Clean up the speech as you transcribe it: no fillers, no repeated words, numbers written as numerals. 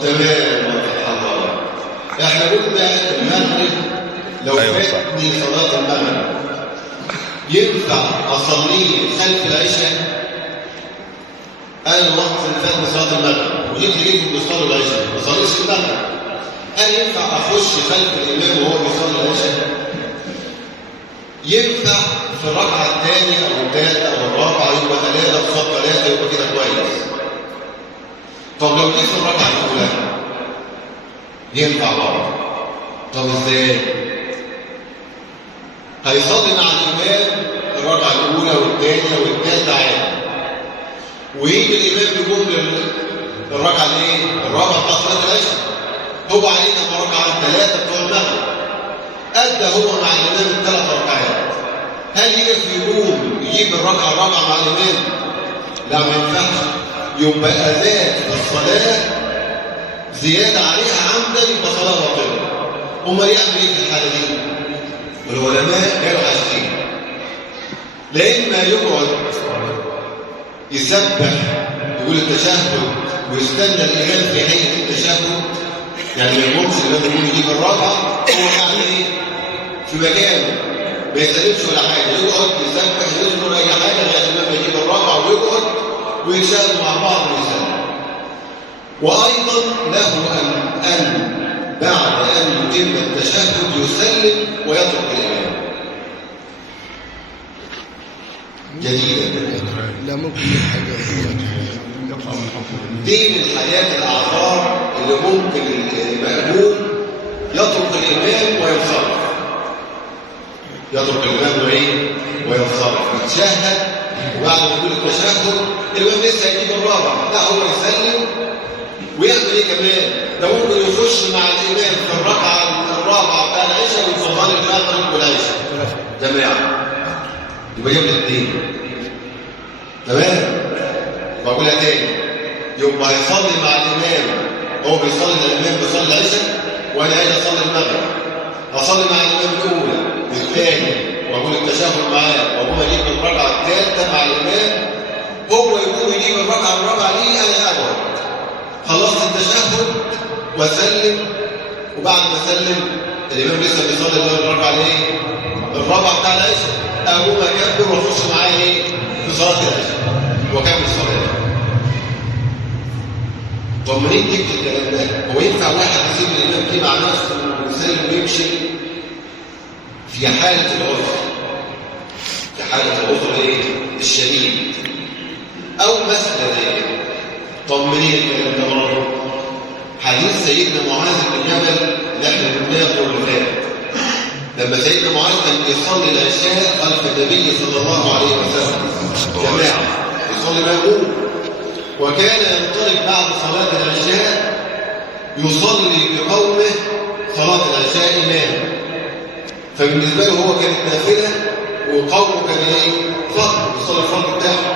تمام. احنا قلنا المغرب لو فاتني صلاة المغرب ينفع اصليه خلف العشاء؟ انا الوقت اللي فات صلاة المغرب وجيت لقيتهم بيصلوا العشاء ما صليش المغرب، هل ينفع اخش خلف الامام وهو بيصلي العشاء؟ ينفع في الركعه الثانيه او الثالثه او الرابعه يبقى ثلاثه قصاد ثلاثه يبقى كده كويس. طب لو جيت في الركعه الاولى ينفع برضه. طب ازاي؟ هيصلي مع الامام الركعه الاولى والثانيه والثالثه عادي، ويجي الامام يقوم الركعه الايه؟ الرابعه بتاعت صلاه العشاء. هو عليه كم ركعه؟ ثلاثه بتوع المغرب. ادى هو مع الامام الثلاث ركعات. هل يقف يقوم يجيب الركعه الرابعه مع الامام؟ لا، ما ينفعش. يبقى اذان الصلاه زياده عليها عمدا يبقى صلاه باطله. امال يعمل ايه في الحاله دي؟ والعلماء قالوا حاجتين: لا اما يقعد يسبح يقول التشهد ويستنى الامام في هيئه التشهد، يعني ما يقومش الامام يقول يجيب الرابعه هو يعني ايه في مكانه ما يسلمش ولا حاجه، يقعد يسبح يذكر اي حاجه لغايه الامام يجيب الرابعه ويقعد ويشاهد مع بعض ويسلم. وايضا له ان بعد ان يتم التشهد يسلم ويترك الامام. جديدا لا ممكن دي من الحاجات الاعذار اللي ممكن المأموم يترك الامام وينصرف. يترك الامام وينصرف يتشهد، وبعد ما يقول التشهد الامام لسه هيجيب الرابع، لا هو يسلم ويعمل ايه كمان؟ ده ممكن يخش مع الامام في الركعه الرابعه بتاع العشاء ويصلي المغرب والعشاء جماعه، يبقى يوم الاثنين. تمام؟ بقولها تاني، يبقى يصلي مع الامام، هو بيصلي الامام بيصلي العشاء وانا قاعد اصلي المغرب، اصلي مع الامام الاولى الثاني واقول التشهد معاه واقوم اجيب الركعه الثالثه مع الامام، هو يقوم يجيب الركعه الرابعه ليه انا اقعد خلصت التشهد واسلم، وبعد ما اسلم الامام لسه بيصلي الركعه الايه؟ الرابعه بتاع العشاء، اقوم اكبر واخش معاه ايه؟ في صلاه العشاء واكمل صلاتي. طب منين جبت الكلام ده؟ هو ينفع واحد يسيب الامام كده مع نفسه ويسلم ويمشي؟ في حاله العذر، في حاله العذر ايه؟ الشديد او مساله زي كده. طب منين الكلام ده برضه؟ حديث سيدنا معاذ بن جبل اللي احنا قلناه الدور اللي فات، لما سيدنا معاذ كان بيصلي العشاء خلف النبي صلى الله عليه وسلم جماعه يصلي مأموم، وكان ينطلق بعد صلاه العشاء يصلي بقومه صلاه العشاء اماما، فبالنسبه له هو كانت نافله وقومه كان ايه؟ فرض، يصلي الفرض بتاعه.